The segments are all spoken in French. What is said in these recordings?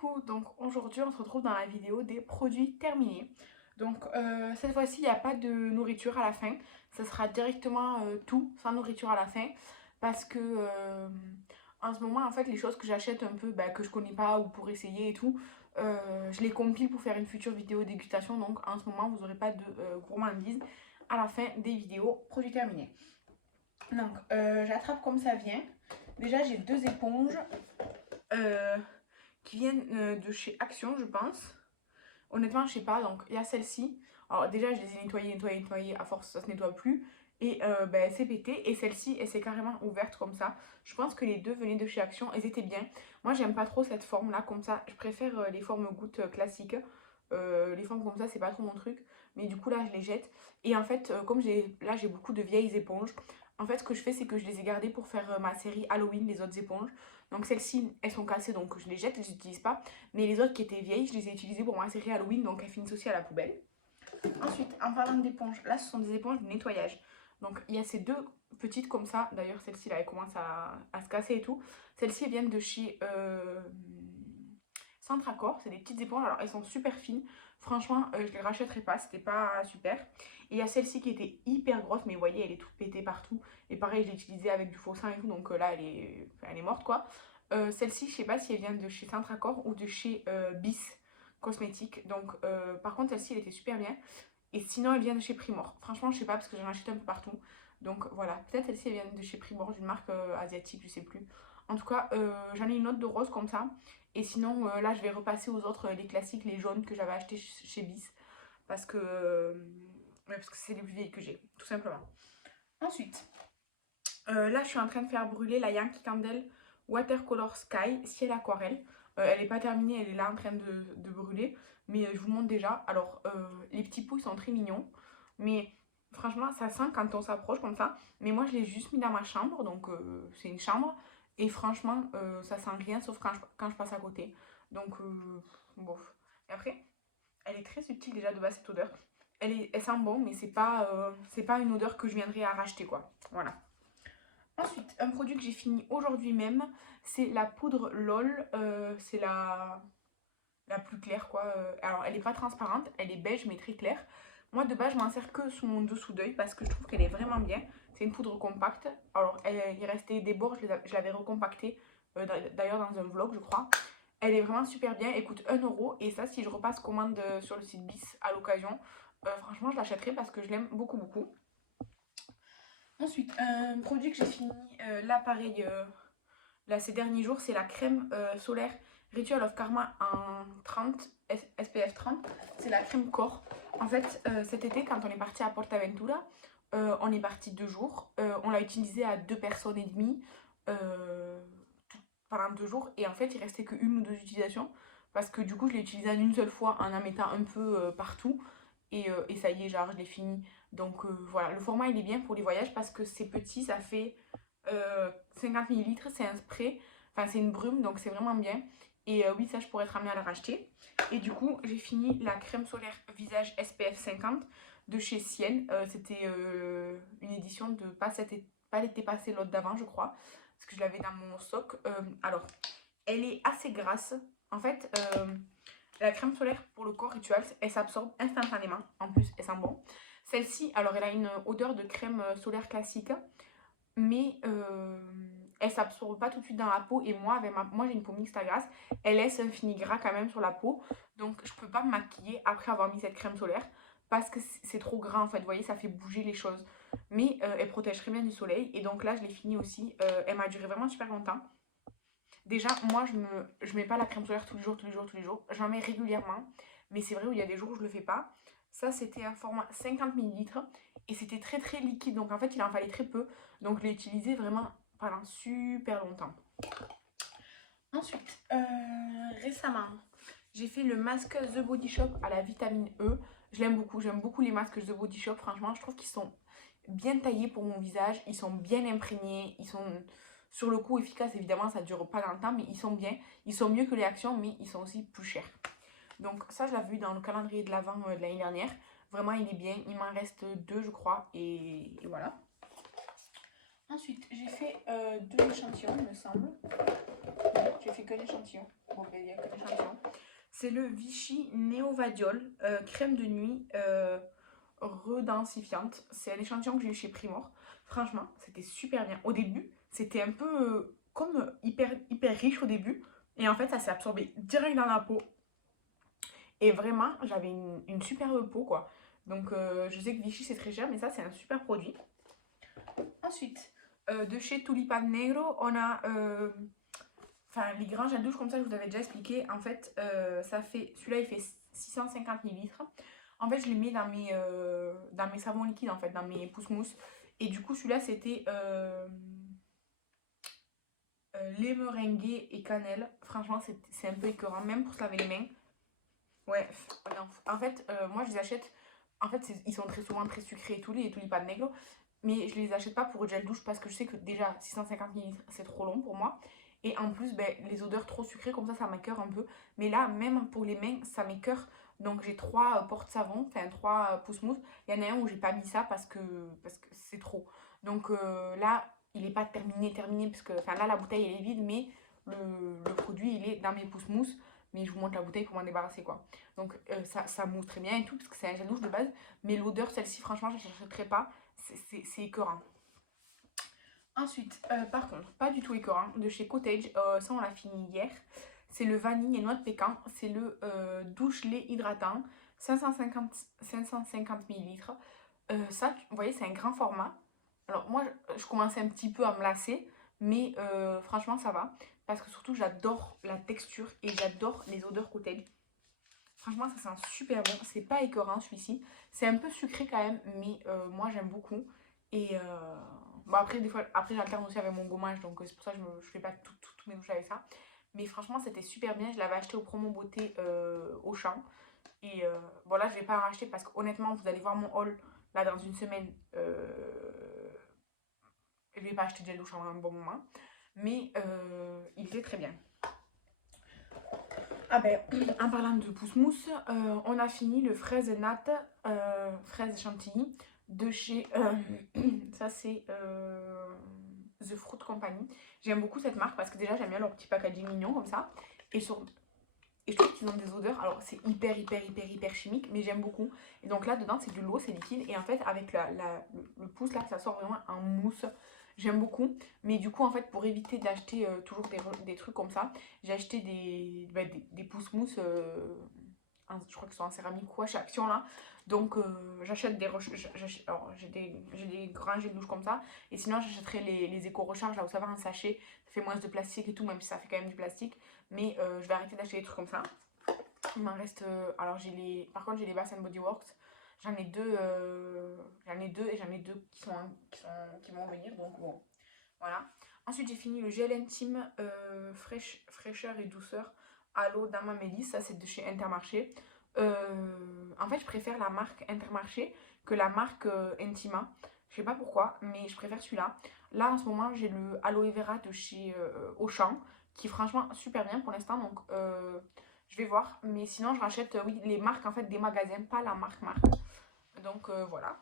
Coucou, donc aujourd'hui on se retrouve dans la vidéo des produits terminés. Donc cette fois-ci il n'y a pas de nourriture à la fin, ça sera directement tout sans nourriture à la fin parce que en ce moment en fait les choses que j'achète un peu que je connais pas ou pour essayer et tout, je les compile pour faire une future vidéo dégustation, donc en ce moment vous n'aurez pas de gourmandise à la fin des vidéos produits terminés. Donc j'attrape comme ça vient. Déjà j'ai deux éponges. Euh, qui viennent de chez Action, je pense. Honnêtement, je sais pas. Donc, il y a celle-ci. Alors, déjà, je les ai nettoyées. À force, ça se nettoie plus. Et c'est pété. Et celle-ci, elle s'est carrément ouverte comme ça. Je pense que les deux venaient de chez Action. Elles étaient bien. Moi, j'aime pas trop cette forme-là, comme ça. Je préfère les formes gouttes classiques. Les formes comme ça, c'est pas trop mon truc. Mais du coup, là, je les jette. Et en fait, comme j'ai beaucoup de vieilles éponges, en fait, ce que je fais, c'est que je les ai gardées pour faire ma série Halloween, les autres éponges. Donc, celles-ci, elles sont cassées, donc je les jette, je les utilise pas. Mais les autres qui étaient vieilles, je les ai utilisées pour ma série Halloween, donc elles finissent aussi à la poubelle. Ensuite, en parlant d'éponges, là, ce sont des éponges de nettoyage. Donc, il y a ces deux petites comme ça. D'ailleurs, celle-ci, là, elle commence à se casser et tout. Celles-ci, elles viennent de chez Centracor. C'est des petites éponges. Alors, elles sont super fines. Franchement, je les rachèterai pas. C'était pas super. Et il y a celle-ci qui était hyper grosse. Mais vous voyez, elle est toute pétée partout. Et pareil, je l'ai utilisée avec du faux sein et tout. Donc là, elle est morte, quoi. Celle-ci, je sais pas si elle vient de chez Centracor ou de chez Bis Cosmétiques. Donc, par contre, celle-ci, elle était super bien. Et sinon, elle vient de chez Primor. Franchement, je sais pas parce que j'en achète un peu partout. Donc voilà, peut-être celle-ci, elle vient de chez Primor, d'une marque asiatique, je sais plus. En tout cas, j'en ai une autre de rose comme ça. Et sinon, là, je vais repasser aux autres, les classiques, les jaunes que j'avais acheté chez Bis. Parce que parce que c'est les plus vieilles que j'ai, tout simplement. Ensuite, là, je suis en train de faire brûler la Yankee Candle Watercolor Sky Ciel Aquarelle. Elle n'est pas terminée, elle est là en train de brûler. Mais je vous montre déjà. Alors, les petits pots, ils sont très mignons. Mais franchement, ça sent quand on s'approche comme ça. Mais moi, je l'ai juste mis dans ma chambre. Donc, c'est une chambre. Et franchement, ça sent rien sauf quand je passe à côté. Donc, bof. Et après, elle est très subtile déjà de base, cette odeur. Elle sent bon, mais c'est pas une odeur que je viendrais à racheter, quoi. Voilà. Ensuite, un produit que j'ai fini aujourd'hui même, c'est la poudre LOL. C'est la plus claire, quoi. Alors, elle n'est pas transparente, elle est beige, mais très claire. Moi, de base, je m'en sers que sous mon dessous d'œil parce que je trouve qu'elle est vraiment bien. C'est une poudre compacte. Alors, il restait des bords, je l'avais recompactée, d'ailleurs dans un vlog, je crois. Elle est vraiment super bien, elle coûte 1 € et ça, si je repasse commande sur le site Bis à l'occasion, franchement, je l'achèterai parce que je l'aime beaucoup, beaucoup. Ensuite, un produit que j'ai fini, là pareil, là ces derniers jours, c'est la crème solaire Ritual of Karma en 30, SPF 30. C'est la crème corps. En fait, cet été, quand on est parti à Portaventura, on est parti 2 jours. On l'a utilisé à 2 personnes et demie pendant 2 jours. Et en fait, il restait qu'une ou deux utilisations. Parce que du coup, je l'ai utilisé en une seule fois en mettant un peu partout. Et ça y est, genre, je l'ai fini. Donc voilà, le format il est bien pour les voyages parce que c'est petit, ça fait 50 millilitres, c'est un spray, enfin c'est une brume donc c'est vraiment bien. Et oui, ça je pourrais être amenée à la racheter. Et du coup, j'ai fini la crème solaire visage SPF 50 de chez Sienne. C'était une édition de pas l'été passé, l'autre d'avant, je crois, parce que je l'avais dans mon stock. Alors, elle est assez grasse. En fait, la crème solaire pour le corps rituel, elle s'absorbe instantanément. En plus, elle sent bon. Celle-ci, alors elle a une odeur de crème solaire classique, mais elle s'absorbe pas tout de suite dans la peau. Et moi, moi j'ai une peau mixte à grasse, elle laisse un fini gras quand même sur la peau. Donc je peux pas me maquiller après avoir mis cette crème solaire parce que c'est trop gras en fait. Vous voyez, ça fait bouger les choses. Mais elle protège très bien du soleil. Et donc là, je l'ai fini aussi. Elle m'a duré vraiment super longtemps. Déjà, moi, je mets pas la crème solaire tous les jours, tous les jours, tous les jours. J'en mets régulièrement. Mais c'est vrai où il y a des jours où je le fais pas. Ça, c'était un format 50 millilitres. Et c'était très très liquide. Donc en fait, il en fallait très peu. Donc je l'ai utilisé vraiment pendant super longtemps. Ensuite, récemment, j'ai fait le masque The Body Shop à la vitamine E. Je l'aime beaucoup. J'aime beaucoup les masques The Body Shop. Franchement, je trouve qu'ils sont bien taillés pour mon visage. Ils sont bien imprégnés. Ils sont sur le coup efficaces. Évidemment, ça ne dure pas dans le temps, mais ils sont bien. Ils sont mieux que les actions, mais ils sont aussi plus chers. Donc ça, je l'avais vu dans le calendrier de l'Avent de l'année dernière. Vraiment, il est bien. Il m'en reste 2, je crois. Et voilà. Ensuite, j'ai fait 2 échantillons, il me semble. Non, j'ai fait que l'échantillon. Bon, ben, il n'y a que l'échantillon. C'est le Vichy Néovadiol, crème de nuit redensifiante. C'est un échantillon que j'ai eu chez Primor. Franchement, c'était super bien. Au début, c'était un peu comme hyper riche au début. Et en fait, ça s'est absorbé direct dans la peau. Et vraiment, j'avais une superbe peau, quoi. Donc, je sais que Vichy, c'est très cher, mais ça, c'est un super produit. Ensuite, de chez Tulipan Negro, on a enfin, les grands gels douche, comme ça, je vous avais déjà expliqué. En fait, ça fait. Celui-là, il fait 650 millilitres. En fait, je les mets dans mes savons liquides, en fait, dans mes pousse-mousse. Et du coup, celui-là, c'était lait meringué et cannelle. Franchement, c'est un peu écœurant, même pour se laver les mains. Ouais, non. En fait, moi, je les achète. En fait, ils sont très souvent très sucrés et tout, les Tulipan Negro. Mais je les achète pas pour gel douche parce que je sais que déjà 650 millilitres c'est trop long pour moi. Et en plus, ben, les odeurs trop sucrées, comme ça m'écœure un peu. Mais là, même pour les mains, ça m'écœure. Donc j'ai 3 porte-savons, enfin 3 pouces-mousse. Il y en a un où j'ai pas mis ça parce que c'est trop. Donc là, il est pas terminé, parce que enfin, là, la bouteille elle est vide, mais le produit il est dans mes pouces-mousse. Mais je vous montre la bouteille pour m'en débarrasser, quoi. Donc ça mousse très bien et tout, parce que c'est un gel douche de base. Mais l'odeur, celle-ci, franchement, je ne l'achèterai pas. C'est écœurant. Ensuite, par contre, pas du tout écœurant, de chez Cottage, ça on l'a fini hier. C'est le vanille et noix de pécan. C'est le douche lait hydratant, 550 millilitres. Ça, vous voyez, c'est un grand format. Alors moi, je commençais un petit peu à me lasser, mais franchement, ça va. Parce que surtout, j'adore la texture et j'adore les odeurs Cottage. Franchement, ça sent super bon. C'est pas écœurant celui-ci. C'est un peu sucré quand même, mais moi j'aime beaucoup. Et bon, après, des fois, après j'alterne aussi avec mon gommage, donc c'est pour ça que je fais pas tous mes douches avec ça. Mais franchement, c'était super bien. Je l'avais acheté au promo beauté au champ. Et bon, là, je vais pas en racheter parce qu'honnêtement, vous allez voir mon haul là dans une semaine. Je vais pas acheter de gel douche en un bon moment. Mais il était très bien. Ah ben, en parlant de pousse-mousse, on a fini le fraise nat, fraise chantilly, de chez, ça c'est The Fruit Company. J'aime beaucoup cette marque parce que déjà j'aime bien leur petit packaging mignon comme ça. Et, sur, et je trouve qu'ils ont des odeurs, alors c'est hyper chimique, mais j'aime beaucoup. Et donc là dedans c'est de l'eau, c'est liquide. Et en fait avec le pouce là, ça sort vraiment en mousse. J'aime beaucoup, mais du coup en fait pour éviter d'acheter toujours des trucs comme ça, j'ai acheté des pousse-mousse, je crois qu'ils sont en céramique ou chez Action là. Donc j'achète alors j'ai des grands jets de douche comme ça, et sinon j'achèterai les éco-recharges là où ça va en sachet, ça fait moins de plastique et tout, même si ça fait quand même du plastique, mais je vais arrêter d'acheter des trucs comme ça. Il m'en reste, alors par contre j'ai les Bath Body Works, j'en ai deux et j'en ai deux qui vont venir, donc bon. Voilà. Ensuite, j'ai fini le gel intime fraîcheur et douceur à l'eau d'Ama Mélisse. Ça, c'est de chez Intermarché. En fait, je préfère la marque Intermarché que la marque Intima. Je sais pas pourquoi, mais je préfère celui-là. Là, en ce moment, j'ai le Aloe Vera de chez Auchan, qui est franchement super bien pour l'instant. Donc, je vais voir. Mais sinon, je rachète oui, les marques en fait des magasins, pas la marque. Donc, voilà.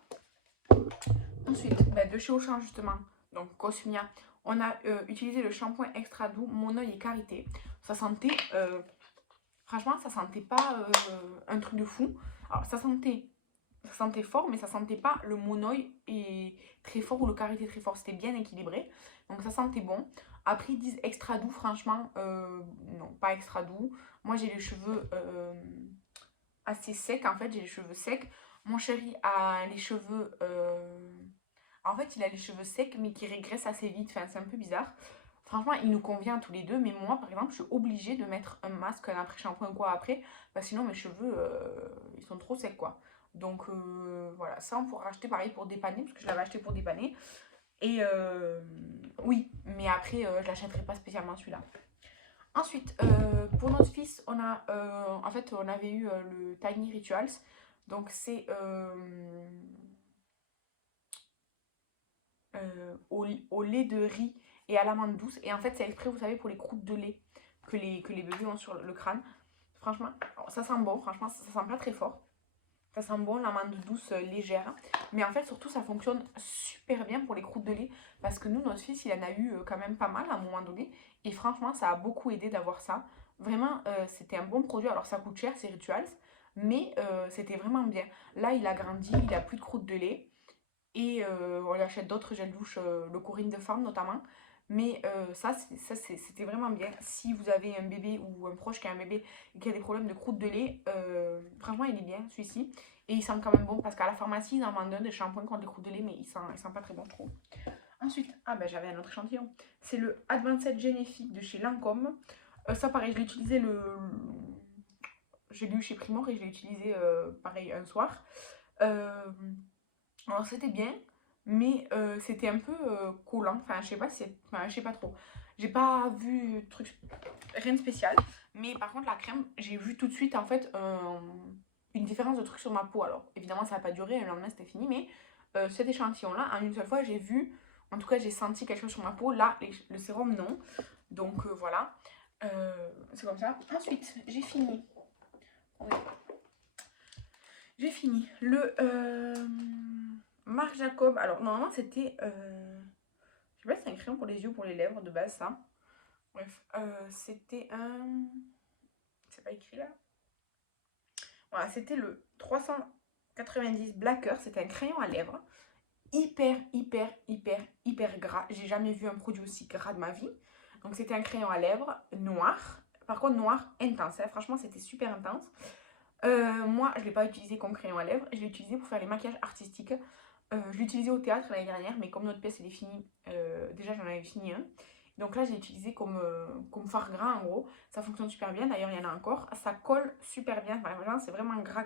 Ensuite, de chez Auchan justement, donc Cosmia, on a utilisé le shampoing extra doux Mon Oeil et Karité. Ça sentait, franchement, ça sentait pas un truc de fou. Alors ça sentait fort, mais ça sentait pas le Mon Oeil est très fort ou le Karité très fort. C'était bien équilibré, donc ça sentait bon. Après ils disent extra doux, franchement, non, pas extra doux. Moi j'ai les cheveux assez secs, en fait, j'ai les cheveux secs. Mon chéri a les cheveux en fait, il a les cheveux secs mais qui régressent assez vite. Enfin, c'est un peu bizarre. Franchement, il nous convient à tous les deux. Mais moi, par exemple, je suis obligée de mettre un masque, un après-shampoing quoi après. Parce que sinon, mes cheveux, ils sont trop secs, quoi. Donc, voilà. Ça, on pourra acheter pareil pour dépanner. Parce que je l'avais acheté pour dépanner. Et oui. Mais après, je l'achèterai pas spécialement celui-là. Ensuite, pour notre fils, en fait, on avait eu le Tiny Rituals. Donc, c'est au lait de riz et à l'amande douce. Et en fait, c'est exprès, vous savez, pour les croûtes de lait que les bébés ont sur le crâne. Franchement, alors, ça sent bon, franchement, ça sent pas très fort. Ça sent bon, l'amande douce légère. Mais en fait, surtout, ça fonctionne super bien pour les croûtes de lait. Parce que nous, notre fils, il en a eu quand même pas mal à un moment donné. Et franchement, ça a beaucoup aidé d'avoir ça. Vraiment, c'était un bon produit. Alors, ça coûte cher, c'est Rituals. Mais c'était vraiment bien. Là, il a grandi, il a plus de croûtes de lait. Et on lui achète d'autres gels douche, le Corinne de Farm notamment. Mais c'était vraiment bien. Si vous avez un bébé ou un proche qui a un bébé et qui a des problèmes de croûte de lait, franchement, il est bien celui-ci. Et il sent quand même bon parce qu'à la pharmacie, ils en vendent des shampoings contre les croûtes de lait, mais il sent pas très bon, je trouve. Ensuite, ah ben j'avais un autre échantillon. C'est le Advanced Généfique de chez Lancôme. Ça, pareil, je l'ai utilisé je l'ai eu chez Primor et je l'ai utilisé pareil un soir. Euh, alors c'était bien, mais c'était un peu collant. Enfin, je sais pas si enfin, je sais pas trop. J'ai pas vu truc rien de spécial. Mais par contre, la crème, j'ai vu tout de suite en fait une différence de truc sur ma peau. Alors évidemment, ça n'a pas duré, le lendemain c'était fini, mais cet échantillon-là, en une seule fois, j'ai vu, en tout cas, j'ai senti quelque chose sur ma peau. Là, le sérum, non. Donc voilà. C'est comme ça. Ensuite, j'ai fini. Oui. J'ai fini. Le Marc Jacob. Alors, normalement, c'était. Je sais pas si c'est un crayon pour les yeux ou pour les lèvres de base, ça. Bref. C'était un. C'est pas écrit là. Voilà, c'était le 390 Blacker. C'était un crayon à lèvres. Hyper gras. J'ai jamais vu un produit aussi gras de ma vie. Donc, c'était un crayon à lèvres noir. Par contre, noir intense. Hein. Franchement, c'était super intense. Moi, je ne l'ai pas utilisé comme crayon à lèvres, je l'ai utilisé pour faire les maquillages artistiques. Je l'ai utilisé au théâtre l'année dernière, mais comme notre pièce elle est finie, déjà j'en avais fini un. Donc là, je l'ai utilisé comme fard gras en gros. Ça fonctionne super bien, d'ailleurs il y en a encore. Ça colle super bien, enfin, c'est vraiment gras.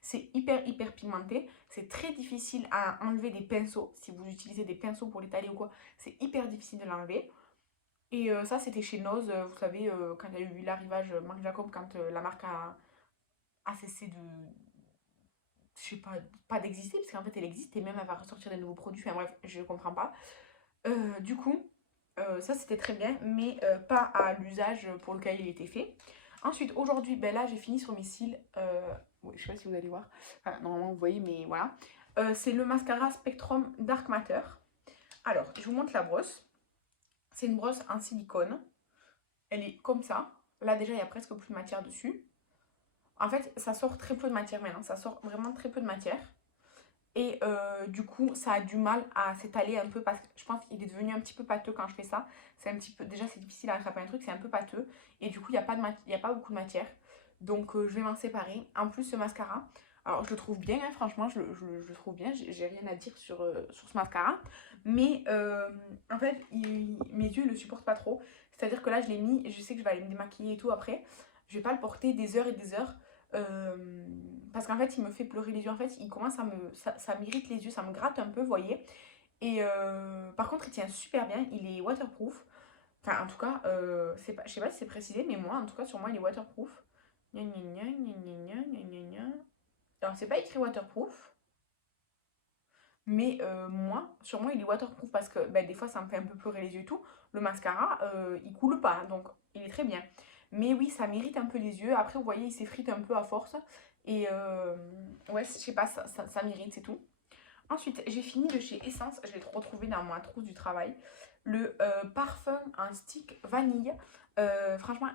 C'est hyper pigmenté. C'est très difficile à enlever des pinceaux. Si vous utilisez des pinceaux pour l'étaler ou quoi, c'est hyper difficile de l'enlever. Et ça, c'était chez Noz, vous savez, quand il y a eu l'arrivage Marc Jacob, quand la marque a cessé de, je sais pas d'exister, parce qu'en fait elle existe et même elle va ressortir des nouveaux produits, enfin bref, je comprends pas. Du coup, ça c'était très bien, mais pas à l'usage pour lequel il était fait. Ensuite, aujourd'hui, ben là j'ai fini sur mes cils, ouais, je sais pas si vous allez voir, enfin, normalement vous voyez, mais voilà. C'est le mascara Spectrum Dark Matter. Alors, je vous montre la brosse. C'est une brosse en silicone, elle est comme ça. Là déjà il y a presque plus de matière dessus. En fait, ça sort très peu de matière maintenant, ça sort vraiment très peu de matière. Et du coup, ça a du mal à s'étaler un peu parce que je pense qu'il est devenu un petit peu pâteux quand je fais ça. C'est un petit peu, déjà c'est difficile à attraper un truc, c'est un peu pâteux. Et du coup, il n'y a, y a pas beaucoup de matière. Donc je vais m'en séparer. En plus, ce mascara, alors je le trouve bien, hein, franchement, je le trouve bien. J'ai rien à dire sur ce mascara. Mais en fait, mes yeux ne le supportent pas trop. C'est-à-dire que là, je l'ai mis, et je sais que je vais aller me démaquiller et tout après. Je vais pas le porter des heures et des heures. Parce qu'en fait, il me fait pleurer les yeux. En fait, il commence à me. Ça m'irrite les yeux, ça me gratte un peu, vous voyez. Et par contre, il tient super bien. Il est waterproof. Enfin, en tout cas, je sais pas si c'est précisé, mais moi, en tout cas, sur moi, il est waterproof. Gna gna gna gna gna gna gna gna. Alors, c'est pas écrit waterproof, mais moi, sur moi, il est waterproof parce que ben, des fois, ça me fait un peu pleurer les yeux et tout. Le mascara, il coule pas, hein, donc il est très bien. Mais oui, ça m'irrite un peu les yeux. Après, vous voyez, il s'effrite un peu à force. Et ouais, je sais pas, ça m'irrite, c'est tout. Ensuite, j'ai fini de chez Essence. Je l'ai retrouvé dans ma trousse du travail. Le parfum en stick vanille. Franchement,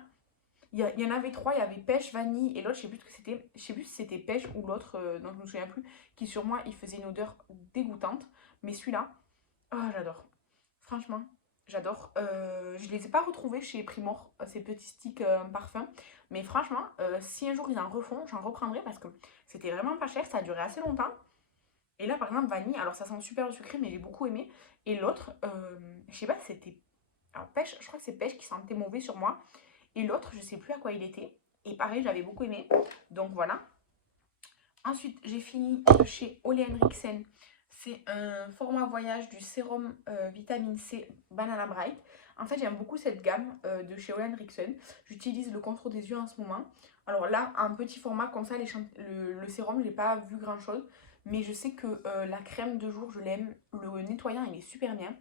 il y en avait trois. Il y avait pêche, vanille et l'autre, je sais plus ce que c'était. Je sais plus si c'était pêche ou l'autre, dont je me souviens plus. Qui sur moi, il faisait une odeur dégoûtante. Mais celui-là, oh, j'adore. Franchement, j'adore. Je les ai pas retrouvés chez Primor, ces petits sticks parfum. Mais franchement, si un jour ils en refont, j'en reprendrai parce que c'était vraiment pas cher. Ça a duré assez longtemps. Et là, par exemple, vanille, alors ça sent super le sucré, mais j'ai beaucoup aimé. Et l'autre, je sais pas, c'était. Alors, pêche, je crois que c'est pêche qui sentait mauvais sur moi. Et l'autre, je sais plus à quoi il était. Et pareil, j'avais beaucoup aimé. Donc voilà. Ensuite, j'ai fini de chez Ole Henriksen. C'est un format voyage du sérum vitamine C Banana Bright. En fait, j'aime beaucoup cette gamme de chez Ole Henriksen. J'utilise le contour des yeux en ce moment. Alors là, un petit format comme ça, le sérum, je n'ai pas vu grand chose. Mais je sais que la crème de jour, je l'aime. Le nettoyant, il est super bien.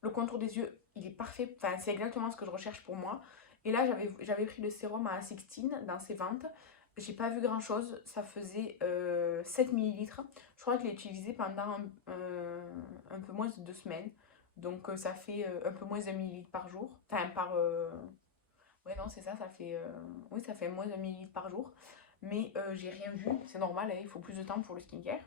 Le contour des yeux, il est parfait. Enfin, c'est exactement ce que je recherche pour moi. Et là, j'avais pris le sérum à 16 dans ses ventes. j'ai pas vu grand chose, ça faisait 7 millilitres. Je crois que je l'ai utilisé pendant un peu moins de 2 semaines. Donc ça fait un peu moins de millilitres par jour. Enfin, ouais, non, c'est ça, ça fait... Oui, ça fait moins de millilitres par jour. Mais j'ai rien vu, c'est normal, hein, il faut plus de temps pour le skincare.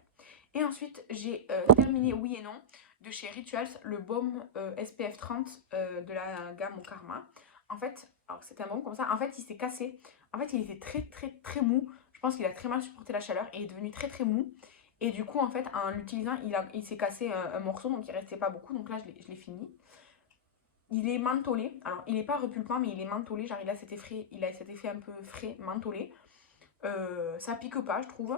Et ensuite, j'ai terminé, oui et non, de chez Rituals, le baume SPF 30 de la gamme au Karma. En fait, alors c'est un baume comme ça, en fait il s'est cassé. En fait il était très très très mou. Je pense qu'il a très mal supporté la chaleur et il est devenu très très mou. Et du coup en fait en l'utilisant il s'est cassé un morceau donc il restait pas beaucoup. Donc là je l'ai fini. Il est mentholé. Alors il n'est pas repulpant mais il est mentholé. Genre il a cet effet un peu frais mentholé. Ça pique pas je trouve.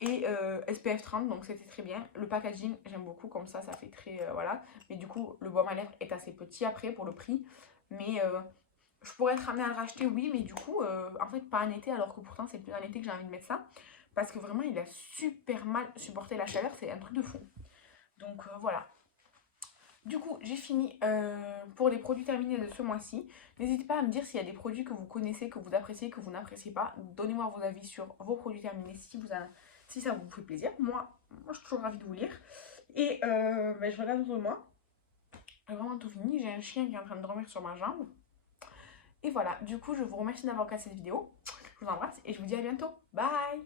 Et SPF 30 donc c'était très bien. Le packaging j'aime beaucoup comme ça fait très voilà. Mais du coup le baume à lèvres est assez petit après pour le prix. Mais je pourrais être amenée à le racheter, oui, mais du coup, en fait, pas en été, alors que pourtant, c'est plus en été que j'ai envie de mettre ça. Parce que vraiment, il a super mal supporté la chaleur, c'est un truc de fou. Donc voilà. Du coup, j'ai fini pour les produits terminés de ce mois-ci. N'hésitez pas à me dire s'il y a des produits que vous connaissez, que vous appréciez, que vous n'appréciez pas. Donnez-moi vos avis sur vos produits terminés si ça vous fait plaisir. Moi, je suis toujours ravie de vous lire. Et je regarde autour de moi. J'ai vraiment tout fini. J'ai un chien qui est en train de dormir sur ma jambe. Et voilà, du coup, je vous remercie d'avoir regardé cette vidéo. Je vous embrasse et je vous dis à bientôt. Bye!